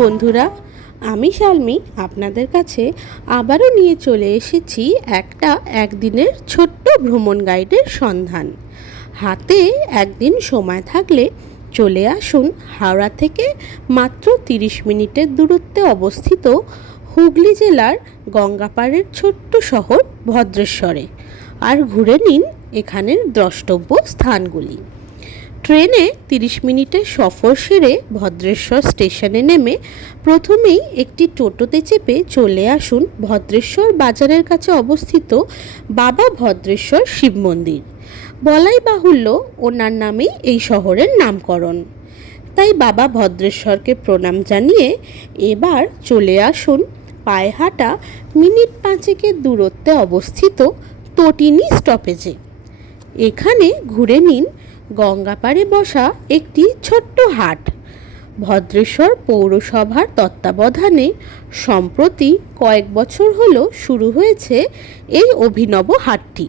বন্ধুরা, আমি শালমি আপনাদের কাছে আবারও নিয়ে চলে এসেছি একটা একদিনের ছোট্ট ভ্রমণ গাইডের সন্ধান। হাতে একদিন সময় থাকলে চলে আসুন হাওড়া থেকে মাত্র 30 মিনিটের দূরত্বে অবস্থিত হুগলি জেলার গঙ্গাপাড়ের ছোট্ট শহর ভদ্রেশ্বরে, আর ঘুরে নিন এখানের দ্রষ্টব্য স্থানগুলি। ট্রেনে 30 মিনিটের সফর সেরে ভদ্রেশ্বর স্টেশনে নেমে প্রথমেই একটি টোটোতে চেপে চলে আসুন ভদ্রেশ্বর বাজারের কাছে অবস্থিত বাবা ভদ্রেশ্বর শিব মন্দির। বলাই বাহুল্য ওনার নামেই এই শহরের নামকরণ। তাই বাবা ভদ্রেশ্বরকে প্রণাম জানিয়ে এবার চলে আসুন পায়ে হাঁটা মিনিট 5 দূরত্বে অবস্থিত তটিনী স্টপেজে। এখানে ঘুরে নিন গঙ্গাপাড়ে বসা একটি ছোট্ট হাট। ভদ্রেশ্বর পৌরসভার তত্ত্বাবধানে সম্প্রতি কয়েক বছর হলো শুরু হয়েছে এই অভিনব হাটটি।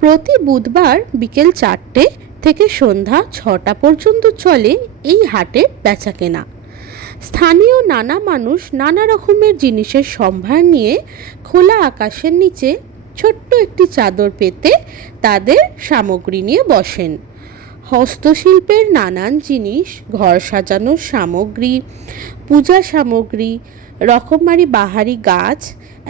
প্রতি বুধবার বিকেল 4টে থেকে সন্ধ্যা 6টা পর্যন্ত চলে এই হাটের বেচাকেনা। স্থানীয় নানা মানুষ নানা রকমের জিনিসের সম্ভার নিয়ে খোলা আকাশের নিচে ছোট্ট একটি চাদর পেতে তাদের সামগ্রী নিয়ে বসেন। হস্তশিল্পের নানান জিনিস, ঘর সাজানোর সামগ্রী, পূজা সামগ্রী, রকমারি বাহারি গাছ,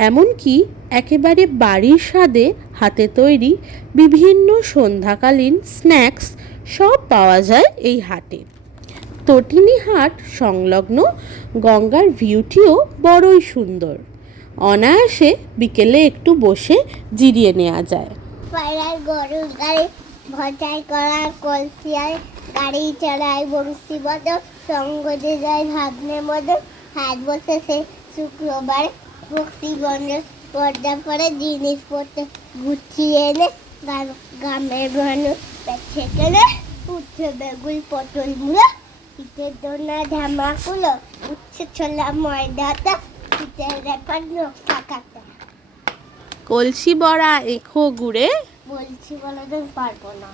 এমনকি একেবারে বাড়ির স্বাদে হাতে তৈরি বিভিন্ন সন্ধ্যাকালীন স্ন্যাক্স সব পাওয়া যায় এই হাটে। তটিনী হাট সংলগ্ন গঙ্গার ভিউটিও বড়ই সুন্দর। অনায়াসে বিকেলে একটু বসে জিরিয়ে নেওয়া যায়। গরুর গাড়ি ভজাই করা কলসিয়ার গাড়ি চড়াই বংশীবদ সঙ্গজে যায় ভাগ্নের মদন হাট বসেছে শুক্রবার বক্সি বন্ধের পর্দা পরে জিনিসপত্র গুছিয়ে এনে গ্রামের মানুষ বেছে কেনে উঠছে বেগুন পটল মুড়ো পিঠের দোনা ধামাকুলো উঠছে ছোলা ময়দাটা পিঠের রেপার নকশা কাটা কলসি বড়া এখো গুড়ে বলছি বলে তো পারবো না।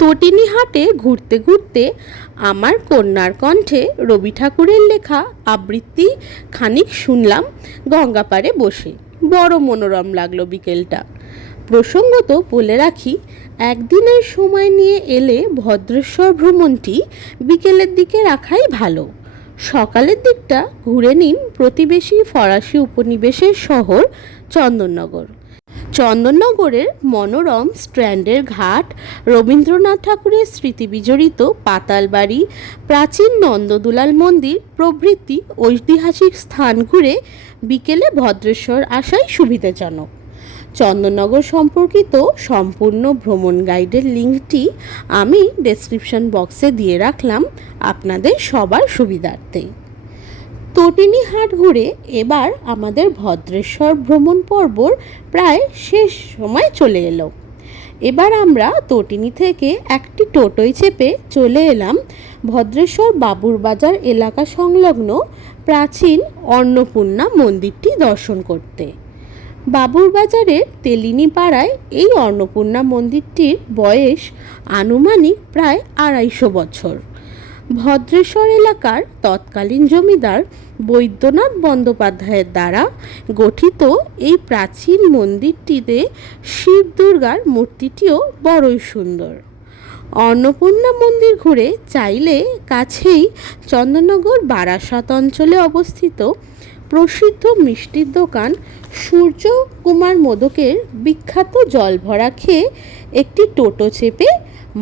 তটিনী হাটে ঘুরতে ঘুরতে আমার কন্যার কণ্ঠে রবি ঠাকুরের লেখা আবৃত্তি খানিক শুনলাম গঙ্গাপাড়ে বসে। বড় মনোরম লাগলো বিকেলটা। প্রসঙ্গত বলে রাখি, একদিনের সময় নিয়ে এলে ভদ্রেশ্বর ভ্রমণটি বিকেলের দিকে রাখাই ভালো। সকালের দিকটা ঘুরে নিন প্রতিবেশী ফরাসি উপনিবেশের শহর চন্দননগর। চন্দননগরের মনোরম স্ট্র্যান্ডের ঘাট, রবীন্দ্রনাথ ঠাকুরের স্মৃতি বিজড়িত পাতালবাড়ি, প্রাচীন নন্দদুলাল মন্দির প্রভৃতি ঐতিহাসিক স্থান ঘুরে বিকেলে ভদ্রেশ্বর আসাই সুবিধাজনক। চন্দননগর সম্পর্কিত সম্পূর্ণ ভ্রমণ গাইডের লিঙ্কটি আমি ডেসক্রিপশন বক্সে দিয়ে রাখলাম আপনাদের সবার সুবিধার্থে। তটিনী হাট ঘুরে এবার আমাদের ভদ্রেশ্বর ভ্রমণ পর্বর প্রায় শেষ সময় চলে এলো। এবার আমরা তটিনী থেকে একটি টোটোয় চেপে চলে এলাম ভদ্রেশ্বর বাবুর বাজার এলাকা সংলগ্ন প্রাচীন অন্নপূর্ণা মন্দিরটি দর্শন করতে। বাবুর বাজারের তেলিনী পাড়ায় এই অন্নপূর্ণা মন্দিরটির বয়স আনুমানিক প্রায় 250 বছর। ভদ্রেশ্বর এলাকার তৎকালীন জমিদার বৈদ্যনাথ বন্দ্যোপাধ্যায়ের দ্বারা গঠিত এই প্রাচীন মন্দিরটিতে শিব দুর্গার মূর্তিটিও বড়ই সুন্দর। অন্নপূর্ণা মন্দির ঘুরে চাইলে কাছেই চন্দননগর বারাসাত অঞ্চলে অবস্থিত প্রসিদ্ধ মিষ্টির দোকান সূর্য কুমার মোদকের বিখ্যাত জল ভরা খেয়ে একটি টোটো চেপে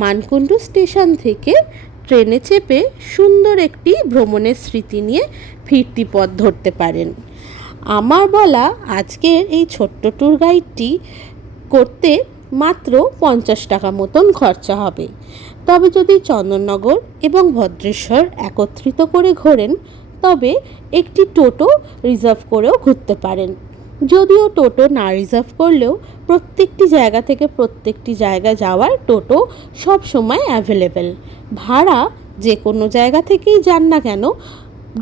মানকুণ্ডু স্টেশন থেকে ট্রেনে চেপে সুন্দর একটি ভ্রমণের স্মৃতি নিয়ে ফিরতি পথ ধরতে পারেন। আমার বলা আজকের এই ছোট্ট ট্যুর গাইডটি করতে মাত্র 50 টাকা মতন খরচা হবে। তবে যদি চন্দননগর এবং ভদ্রেশ্বর একত্রিত করে ঘোরেন তবে একটি টোটো রিজার্ভ করেও ঘুরতে পারেন। যদিও টোটো না রিজার্ভ করলেও প্রত্যেকটি জায়গা থেকে প্রত্যেকটি জায়গা যাওয়ার টোটো সব সময় অ্যাভেলেবেল। ভাড়া যে কোনো জায়গা থেকেই যান না কেন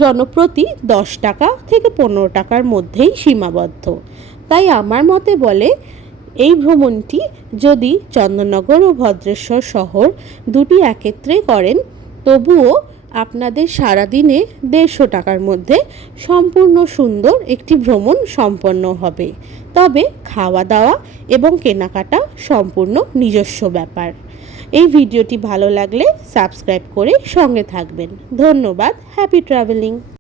জনপ্রতি 10 টাকা থেকে 15 টাকার মধ্যেই সীমাবদ্ধ। তাই আমার মতে বলে এই ভ্রমণটি যদি চন্দননগর ও ভদ্রেশ্বর শহর দুটি একত্রে করেন তবুও আপনাদের সারাদিনে 150 টাকার মধ্যে সম্পূর্ণ সুন্দর একটি ভ্রমণ সম্পন্ন হবে। তবে খাওয়া দাওয়া এবং কেনাকাটা সম্পূর্ণ নিজস্ব ব্যাপার। এই ভিডিওটি ভালো লাগলে সাবস্ক্রাইব করে সঙ্গে থাকবেন। ধন্যবাদ। Happy travelling.